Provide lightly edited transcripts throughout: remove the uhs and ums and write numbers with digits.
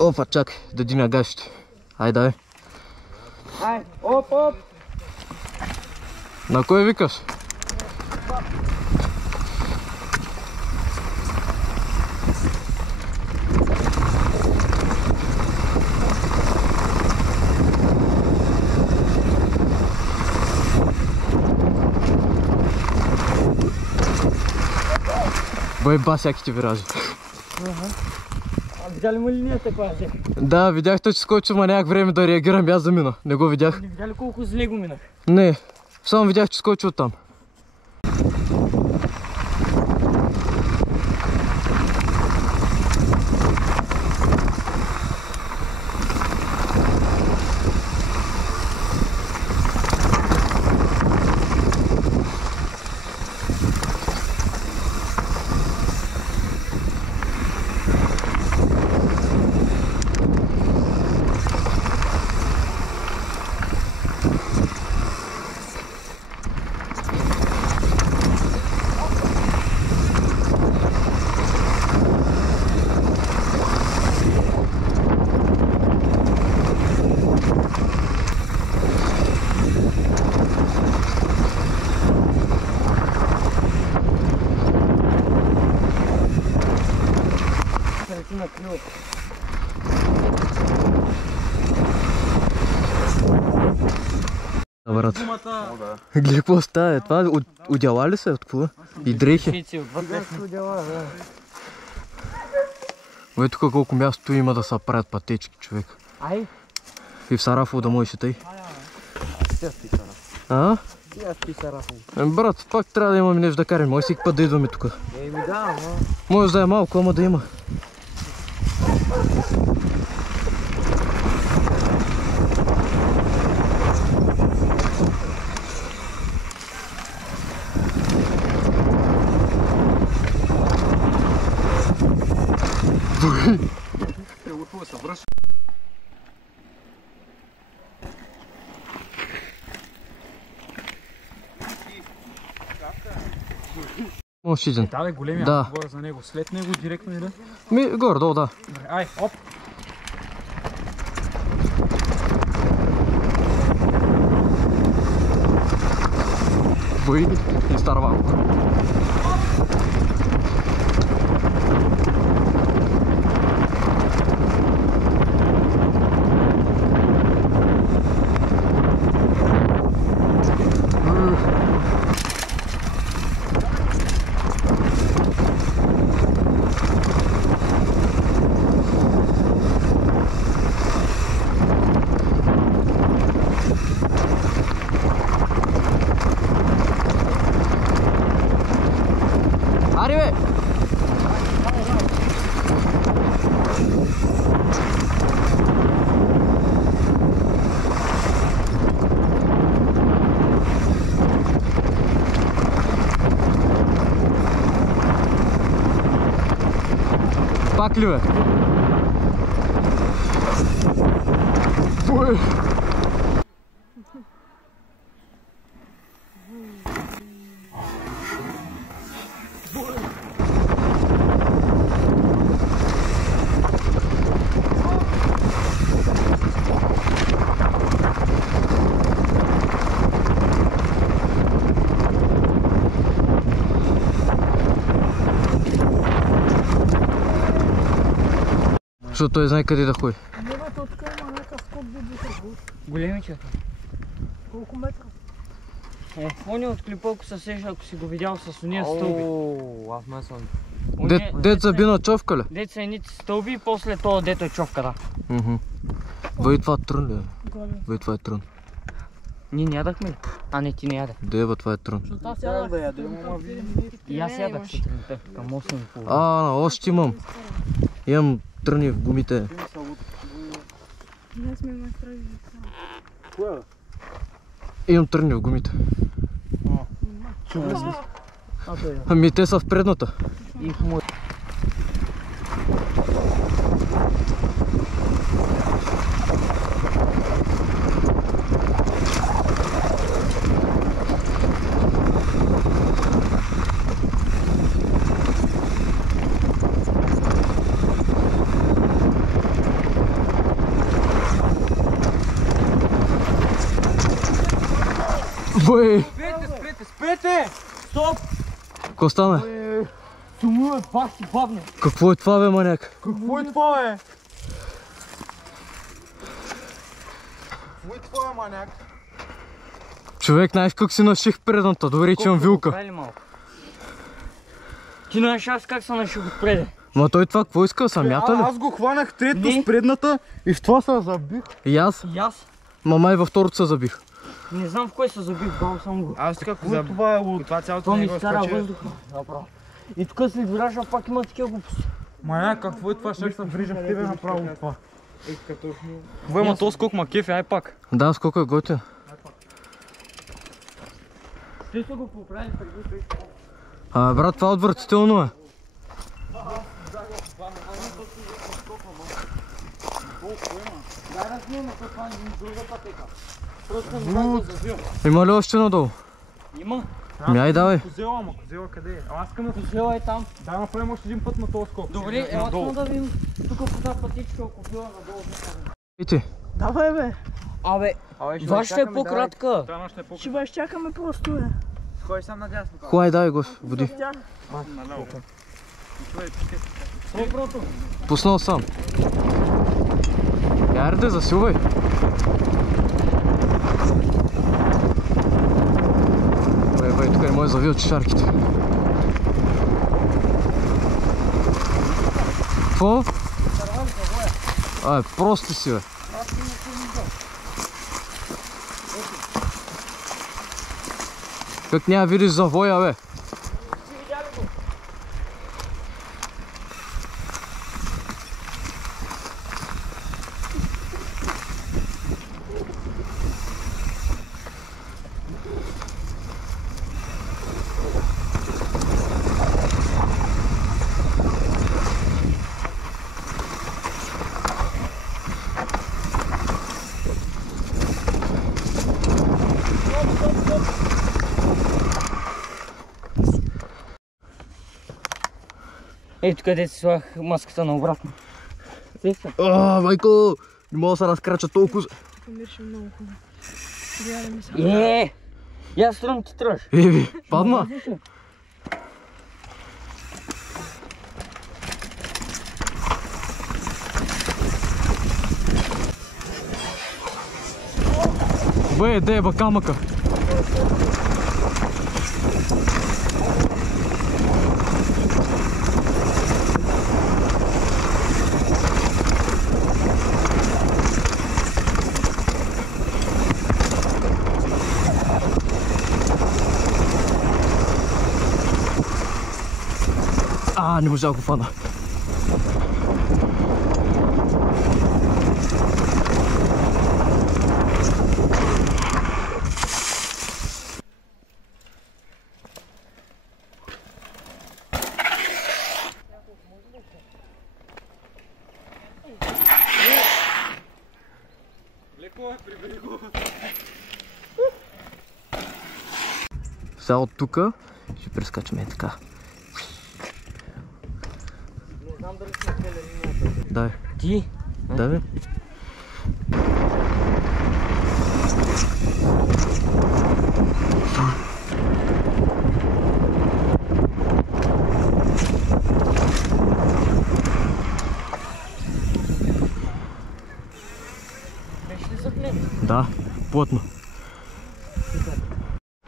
Опа, чакай, да дигна гащите. Ай, дай. Ай, оп, оп. На кой викаш? Бой ба всяките виражи. А видя ли му линията клазе? Да, видях, че скочил, ма нямах време да реагирам, аз замина. Не го видях. Не видя ли колко зле го минах? Не, само видях, че скочил там. На клюв. Брат. Гледай какво става, това удяла ли се от какво? И дрехи. Бе, тук колко място има да се правят пътечки, човек. Ай. И в Сарафово да можеш и тъй. Сега спи Сарафово. А? Сега спи Сарафово. Брат, пак трябва да имаме нещо да караме, може всеки път да идваме тук. Еми да, ама. Може да е малко, ама да има. Може един. Да, бе, големия. Да. Говоря за него. След него директно или? Ми, горе-долу, да. Добре, ай, оп. Бой и стар малко. Ари бе! Пак ли бе? Бой! Защото той знае къде да ходи. Не бе, то тук има някакъв скок до Големи че. колко метра? Оня от клипа, ако се сеща, ако си го видял с уния стълби. Ооо, аз ме съм. Дет заби на човка ли? Дет са едните стълби и после това дето е човката. Бе, това е трън ли? Горе. Бе, това е трън. Ние не ядахме ли? А не, ти не яде. Дева, това е трън. Защото аз ядах да ядем, ама И аз ядах сутринта към 8:30. Още имам. Имам тръни в гумите. Ние сме направили. Кое бе? Имам тръни в гумите. Чува си. Ами те са в предната. И в моя. Бой! Спрете! Стоп! Какво стана? Сумува, пак си бавно. Какво е това, бе, маняк? Какво е това, бе? Какво е това, бе, маняк? Човек, знаеш как си наших предната, добре, че имам вилка. Правили малко. Ти знаеш аз как се наших отпреде. Ма той това какво иска, самята ли? Аз го хванах трето Не. с предната и в това се забих. И аз? И аз Ма май във второто се забих. не знам в кой се забих, бал съм го. Аз така забих. Това е луд. Това цялото Това ми него изкара скача. въздуха. Направо. И тук след виража пак има такива глупости. Маняк, какво е това? Ще се врижа в тебе направо това. Какво има то скок ма кефи, ай пак. Да, сколько е готин. Те са го поправили преди. Брат, това отвратително е. Да, размина, това е друга пътека. Просто не знам да завил. Има ли още надолу? Има. Ай, давай. Козела, ама козела къде е? Аз искам да Козела е там. да направим още един път на този скок. Добре, елатно да видим тук по тази пътичка, ако била надолу. И ти. Давай, бе. Абе, вашата е по-кратка. Ще бе, изчакаме просто, бе. Кой сам надясно? Хуай, давай го, води. Тя. Доброто. Пуснал сам. Ярде, засилвай. Бай, тук не може да завил чешарките. Какво? Просто си, бе. Как няма видиш завоя, бе? Ето къде си слагах маската на обратно. Майко! Не мога да се разкрача толкова. Тук мирше много хубаво. Трябва да ми се... Я струм ти тръж. Падна? Бе, де е камъка? Не можа да го фана. Сега от тука ще прескачаме така. Не знам дали сме пелерина. Дай. Ти? Дай, бе. Беше ли заклен? Да, плътно.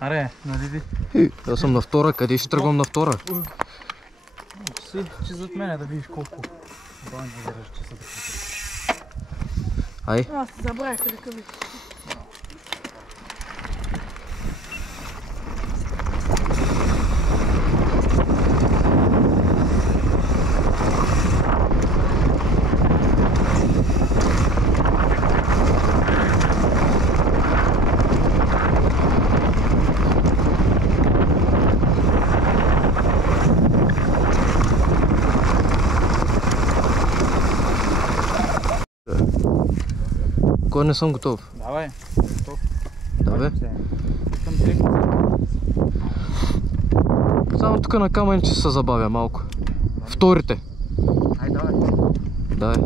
Аре, нали ви? Аз съм на втора, къде ще тръгвам на втора? Че зад мене да видиш колко. Ай. Аз забравях ръкавици. Кой не съм готов? Давай. Да, бе. Искам директно. Само тук на камънче се забавя малко. Вторите. Ай, давай. Давай.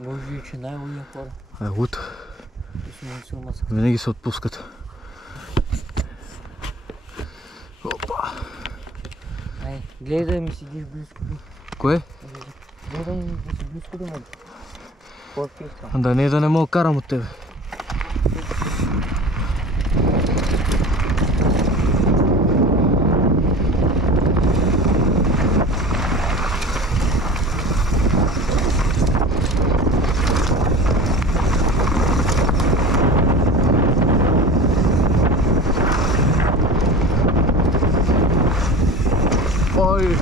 Вължичина е уя хора. Gut. Винаги се отпускат. Опа. Ай, гледай ми седиш близко. Кое? Гледай ми да си близко до мен. Какво ти искам? Да не мога карам от тебе. Ой.